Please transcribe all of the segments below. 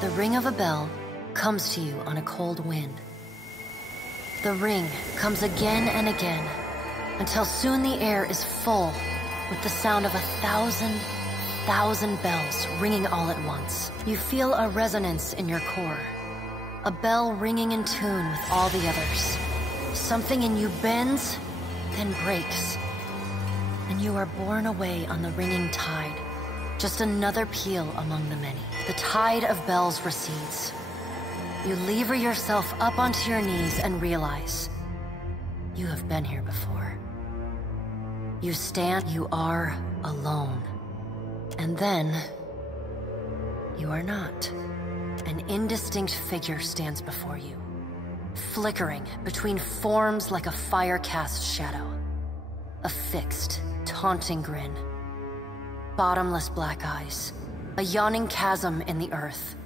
The ring of a bell comes to you on a cold wind. The ring comes again and again, until soon the air is full with the sound of 1,000 bells ringing all at once. You feel a resonance in your core, a bell ringing in tune with all the others. Something in you bends, then breaks, and you are borne away on the ringing tide. Just another peal among the many. The tide of bells recedes. You lever yourself up onto your knees and realize you have been here before. You stand, you are alone. And then, you are not. An indistinct figure stands before you, flickering between forms like a fire-cast shadow. A fixed, taunting grin. Bottomless black eyes. A yawning chasm in the earth.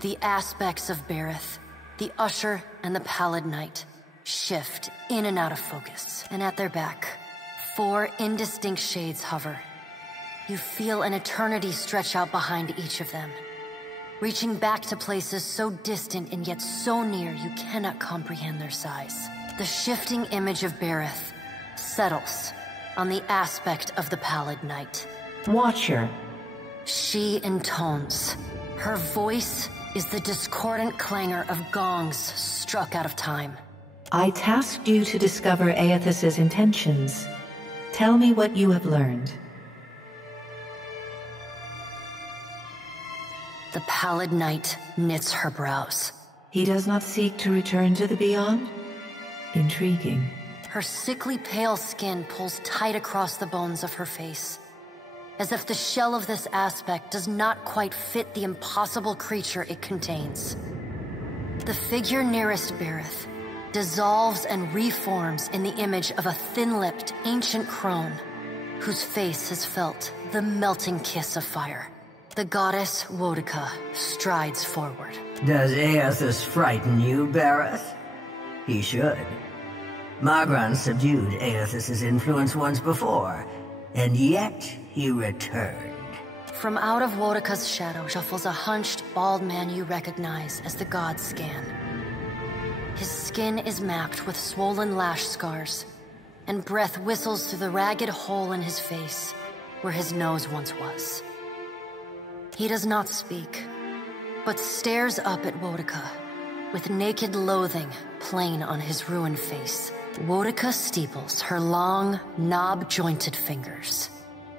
The aspects of Bareth, the Usher and the Pallid Knight, shift in and out of focus. And at their back, 4 indistinct shades hover. You feel an eternity stretch out behind each of them, reaching back to places so distant and yet so near you cannot comprehend their size. The shifting image of Bareth settles on the aspect of the Pallid Knight. Watcher. She intones. Her voice is the discordant clangor of gongs struck out of time. I tasked you to discover Aethys's intentions. Tell me what you have learned. The Pallid Knight knits her brows. He does not seek to return to the Beyond? Intriguing. Her sickly pale skin pulls tight across the bones of her face, as if the shell of this aspect does not quite fit the impossible creature it contains. The figure nearest Bareth dissolves and reforms in the image of a thin-lipped, ancient crone, whose face has felt the melting kiss of fire. The goddess Wodica strides forward. Does Aethys frighten you, Bareth? He should. Magran subdued Aethys's influence once before, and yet he returned. From out of Wodica's shadow shuffles a hunched, bald man you recognize as the god Scan. His skin is mapped with swollen lash scars, and breath whistles through the ragged hole in his face where his nose once was. He does not speak, but stares up at Wodica, with naked loathing plain on his ruined face. Wodica steeples her long, knob-jointed fingers.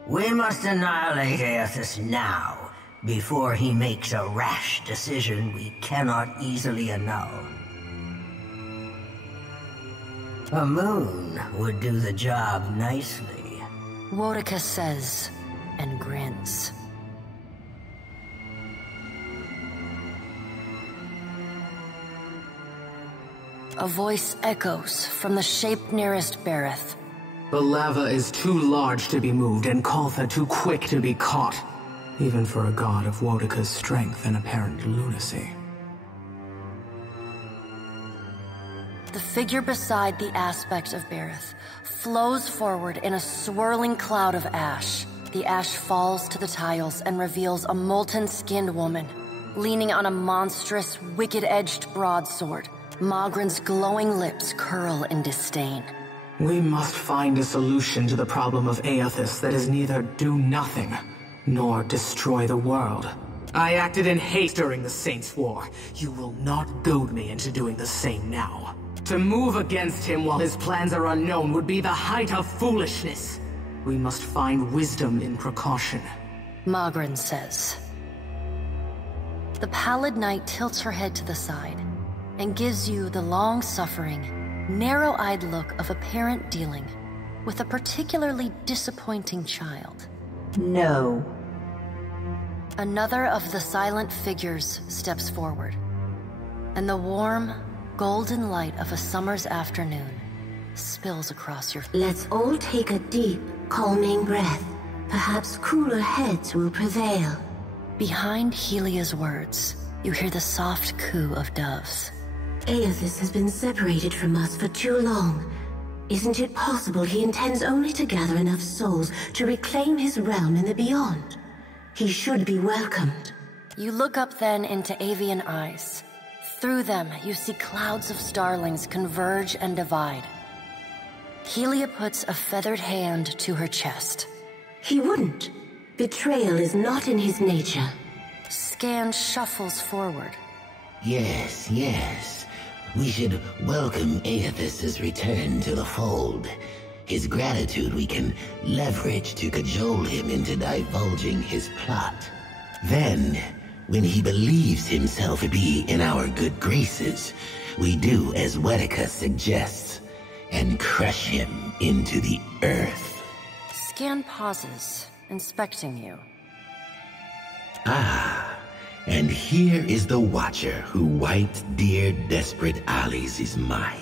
We must annihilate Aethys now, before he makes a rash decision we cannot easily annul. A moon would do the job nicely. Wodica says, and grins. A voice echoes from the shape nearest Bareth. The lava is too large to be moved, and Kaltha too quick to be caught, even for a god of Wodica's strength and apparent lunacy. The figure beside the aspect of Bareth flows forward in a swirling cloud of ash. The ash falls to the tiles and reveals a molten-skinned woman, leaning on a monstrous, wicked-edged broadsword. Magran's glowing lips curl in disdain. We must find a solution to the problem of Aethys that is neither do nothing, nor destroy the world. I acted in haste during the Saints' War. You will not goad me into doing the same now. To move against him while his plans are unknown would be the height of foolishness. We must find wisdom in precaution. Magran says. The Pallid Knight tilts her head to the side and gives you the long-suffering, narrow-eyed look of a parent dealing with a particularly disappointing child. No. Another of the silent figures steps forward, and the warm, golden light of a summer's afternoon spills across your face. Let's all take a deep, calming breath. Perhaps cooler heads will prevail. Behind Helia's words, you hear the soft coo of doves. Aethys has been separated from us for too long. Isn't it possible he intends only to gather enough souls to reclaim his realm in the beyond? He should be welcomed. You look up then into avian eyes. Through them, you see clouds of starlings converge and divide. Helia puts a feathered hand to her chest. He wouldn't. Betrayal is not in his nature. Scan shuffles forward. Yes, yes. We should welcome Aethys's return to the fold. His gratitude we can leverage to cajole him into divulging his plot. Then, when he believes himself to be in our good graces, we do as Wedeka suggests, and crush him into the earth. Scan pauses, inspecting you. Ah, and here is the Watcher who wiped dear desperate Alice's mind.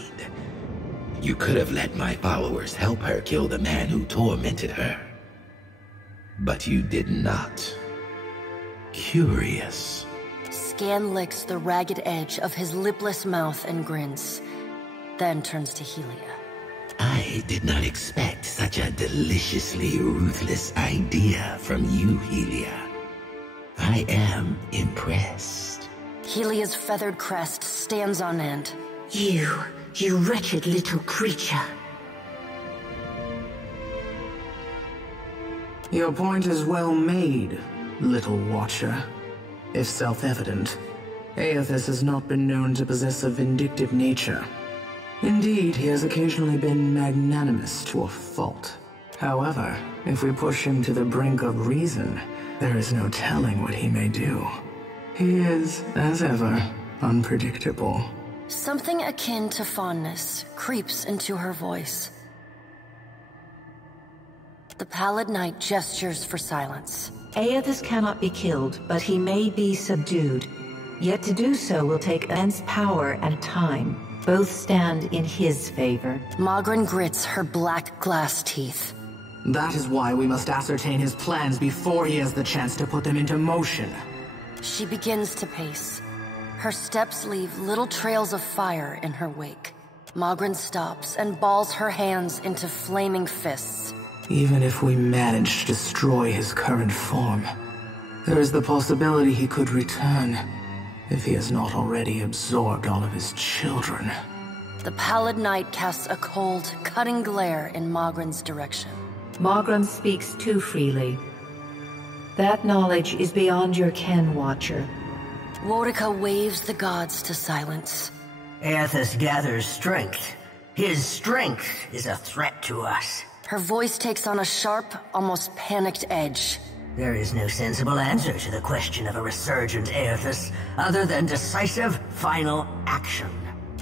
You could have let my followers help her kill the man who tormented her. But you did not. Curious. Scan licks the ragged edge of his lipless mouth and grins, then turns to Helia. I did not expect such a deliciously ruthless idea from you, Helia. I am impressed. Helia's feathered crest stands on end. You wretched little creature. Your point is well made, little Watcher. If self-evident, Aethys has not been known to possess a vindictive nature. Indeed, he has occasionally been magnanimous to a fault. However, if we push him to the brink of reason, there is no telling what he may do. He is, as ever, unpredictable. Something akin to fondness creeps into her voice. The Pallid Knight gestures for silence. Aethys cannot be killed, but he may be subdued. Yet to do so will take immense power and time. Both stand in his favor. Magran grits her black glass teeth. That is why we must ascertain his plans before he has the chance to put them into motion. She begins to pace. Her steps leave little trails of fire in her wake. Magran stops and balls her hands into flaming fists. Even if we manage to destroy his current form, there is the possibility he could return, if he has not already absorbed all of his children. The Pallid Knight casts a cold, cutting glare in Magran's direction. Magran speaks too freely. That knowledge is beyond your ken, Watcher. Wodeka waves the gods to silence. Aethys gathers strength. His strength is a threat to us. Her voice takes on a sharp, almost panicked edge. There is no sensible answer to the question of a resurgent Aethys, other than decisive, final action.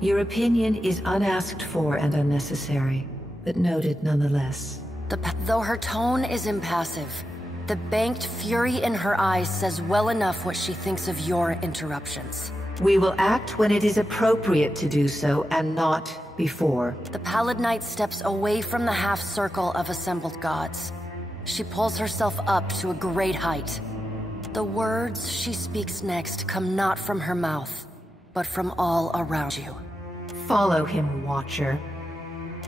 Your opinion is unasked for and unnecessary, but noted nonetheless. Though her tone is impassive, the banked fury in her eyes says well enough what she thinks of your interruptions. We will act when it is appropriate to do so, and not before. The Pallid Knight steps away from the half-circle of assembled gods. She pulls herself up to a great height. The words she speaks next come not from her mouth, but from all around you. Follow him, Watcher.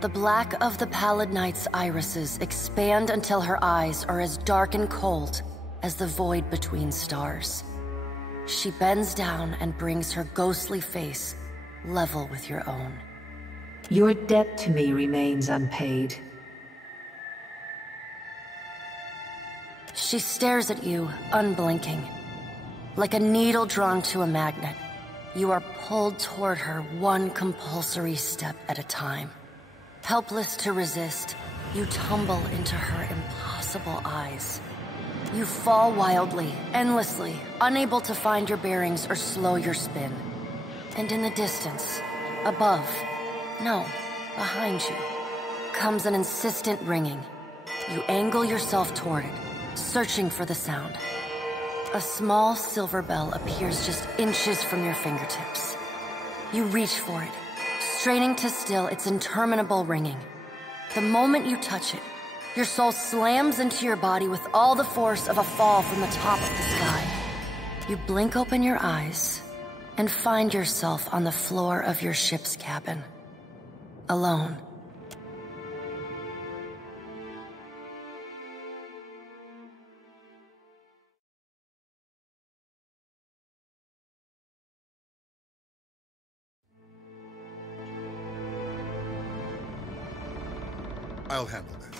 The black of the Pallid Knight's irises expand until her eyes are as dark and cold as the void between stars. She bends down and brings her ghostly face level with your own. Your debt to me remains unpaid. She stares at you, unblinking. Like a needle drawn to a magnet, you are pulled toward her one compulsory step at a time. Helpless to resist, you tumble into her impossible eyes. You fall wildly, endlessly, unable to find your bearings or slow your spin. And in the distance, above, no, behind you, comes an insistent ringing. You angle yourself toward it, searching for the sound. A small silver bell appears just inches from your fingertips. You reach for it, straining to still its interminable ringing. The moment you touch it, your soul slams into your body with all the force of a fall from the top of the sky. You blink open your eyes and find yourself on the floor of your ship's cabin. Alone. I'll handle that.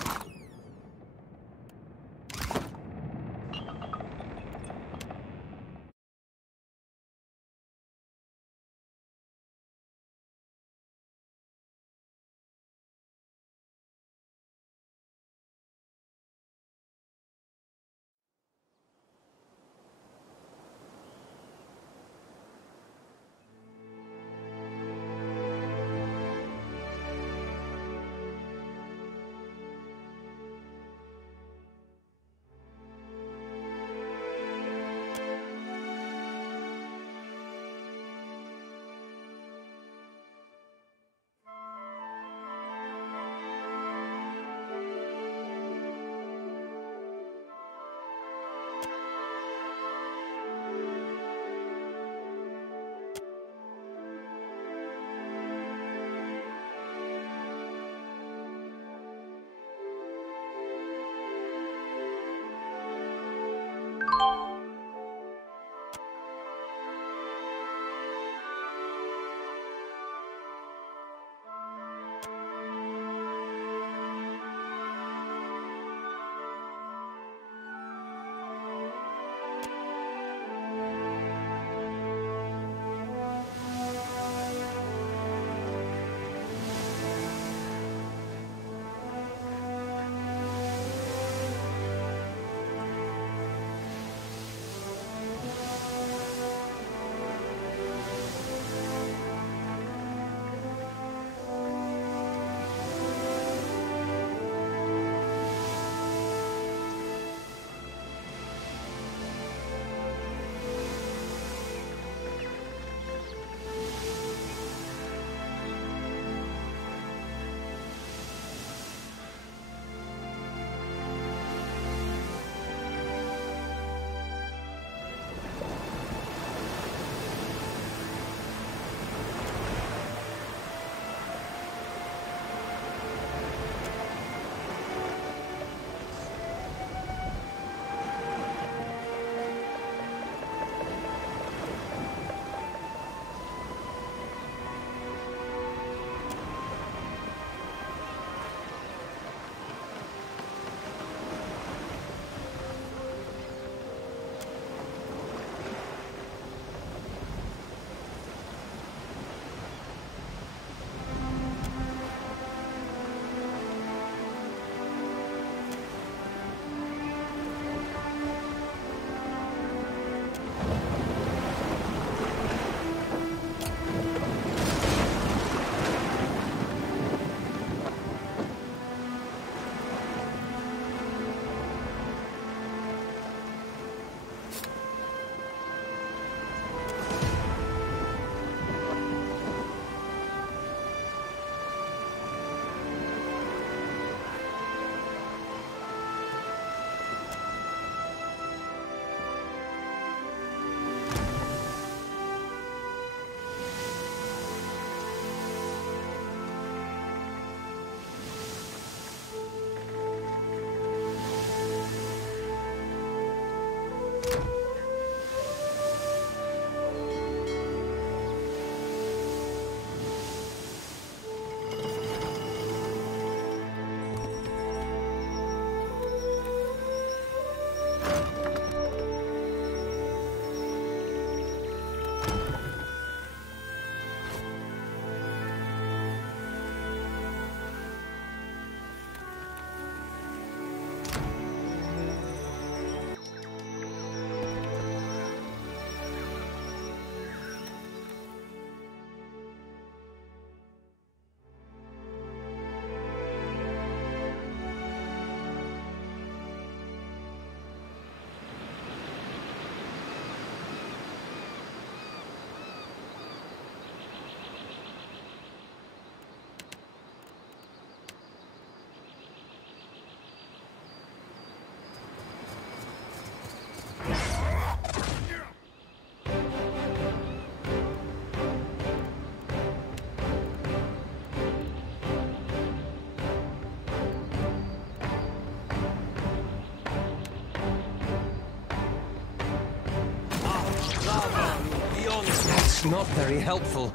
Not very helpful.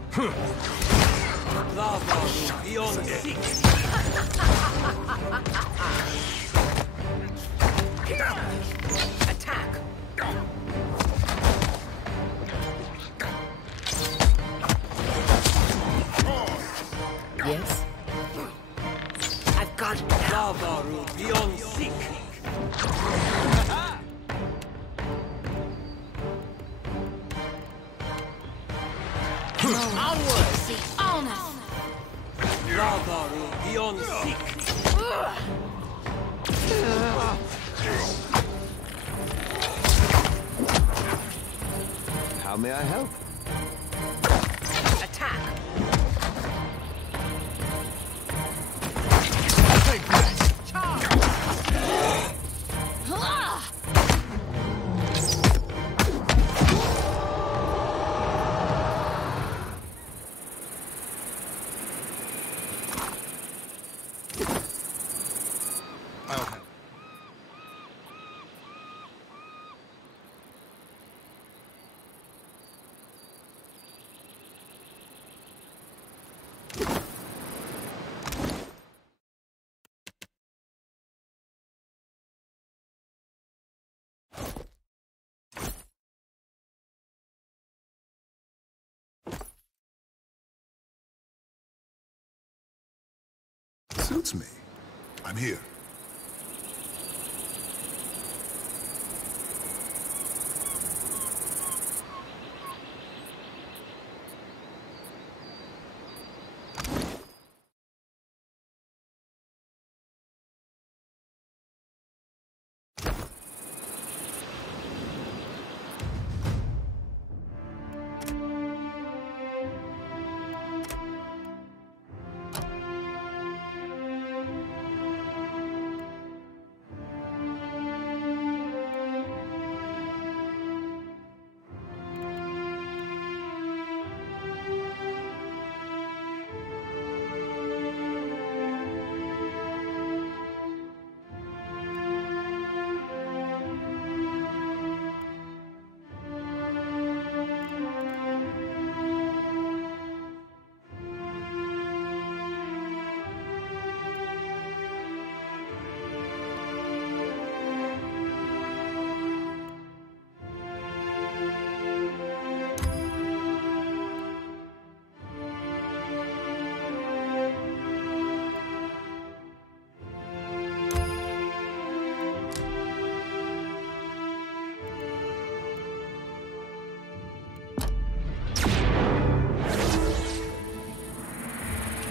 Lava beyond seek. Attack. Yes. I've got lava beyond seek. Onward! See honor! Lava beyond seek! How may I help? Attack! Take that! I'll help. Suits me. I'm here.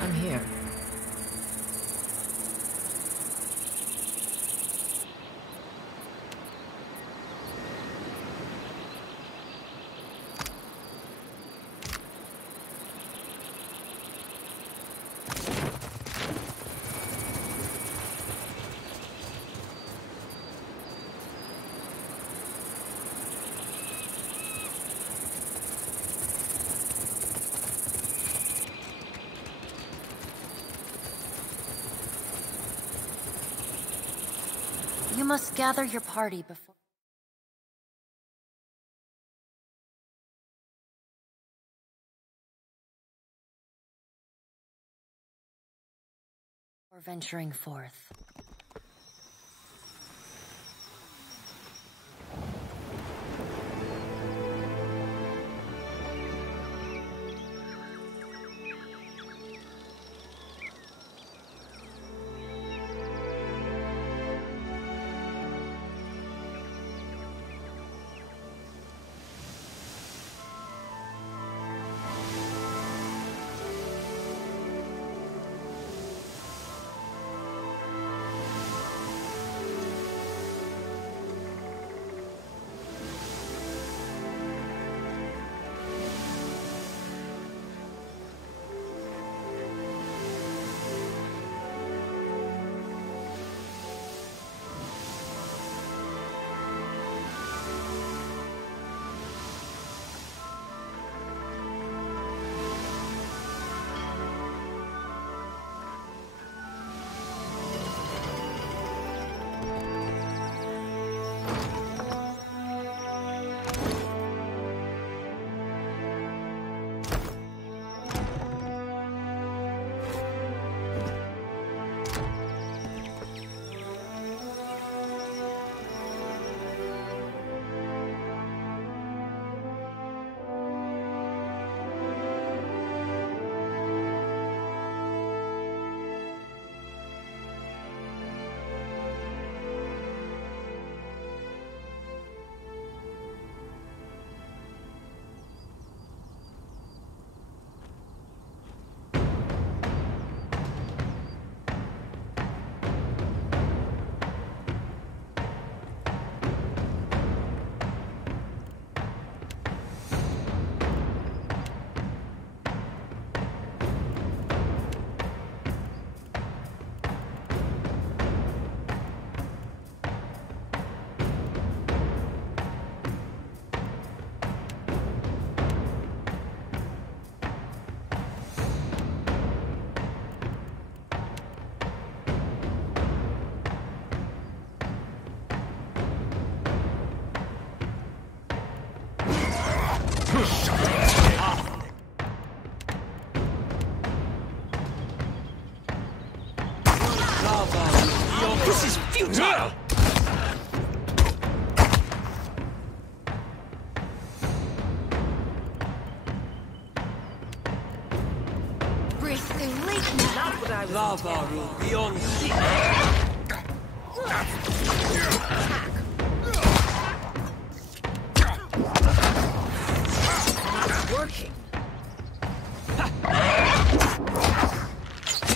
I'm here. You must gather your party before venturing forth. Futile! Breathe through leak now. Not what I was Lava will be on seek. Working.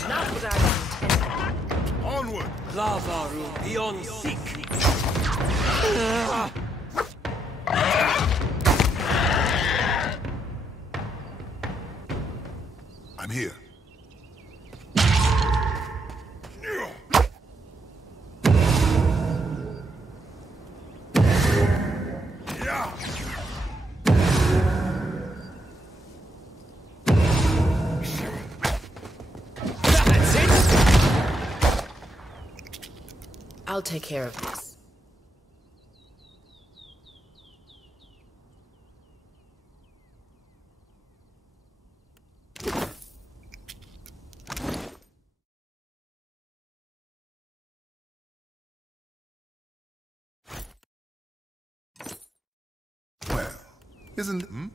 Not what I was intending. Onward! Lava will be on seek. I'm here. That's it! I'll take care of this. Well, isn't...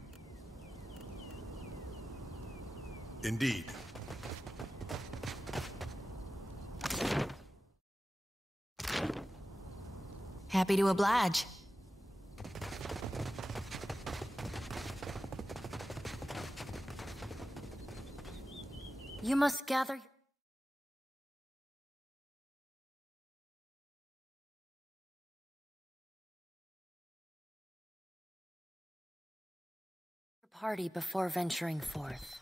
Indeed. Happy to oblige. You must gather... party before venturing forth.